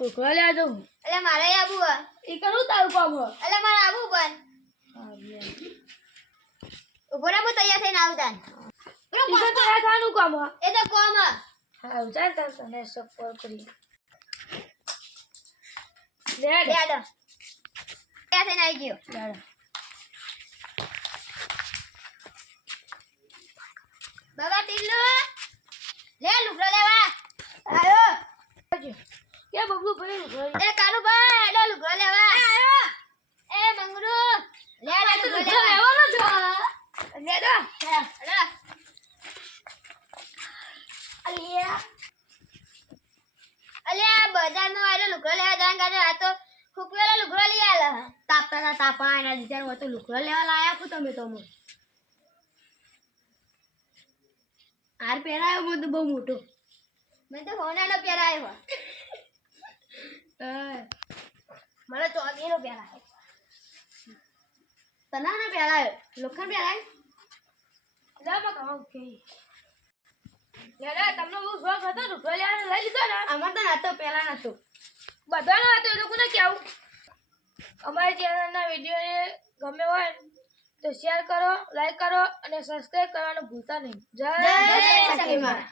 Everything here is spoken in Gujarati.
લુગડો લેવા જવું. એટલે મારે આબુ હે. ઈ કરું તારું કામ હે. એટલે મારે આબુ પણ. ઉભો રહે હું તૈયાર થઈને આવું તાન. ઈ તો તૈયાર થવાનું કામ હે. એ તો કોમ હે. હા ચાલ તાર તને સપોર્ટ કરી. લે લે આડો. તૈયાર થઈને આવી ગયો. લે બાબા ટીલ્લુ લે લુગડો લેવા આયો કે બબલુ ભાઈ લુગડો એ કાલુભાઈ લે લુગડો લેવા આયો એ મંગરુ લે લુગડો લેવા લેવાનો છો લે દો લે અલિયા અલ્યા બજારમાં આયો લુગડો લેવા જાન ગાડે આ તો ફૂકવેલો લુગડો લઈ આલા તાપતા તાપા એના દીધાર હોય તો લુગડો લેવા લાયા કુ તમે તો હાર પહેરાયો મને બહુ મોટો મેં તો હોનાનો પહેરાયો મને ચોગીનો પહેરાયો તનાનો પહેરાયો લોખંડ પહેરાયો લામાં કહો કે યાર તમને બહુ શોખ હતો લુગડો લેવાનો લઈ લીધો ને અમાર તો નતો પહેલા નતો બધાનો હતો એ લોકોને કેવું અમારી ચેનલના વિડીયો ગમે હોય તો શેર કરો લાઈક કરો અને સબસ્ક્રાઇબ કરવાનું ભૂલતા નહીં જય સખીમાં.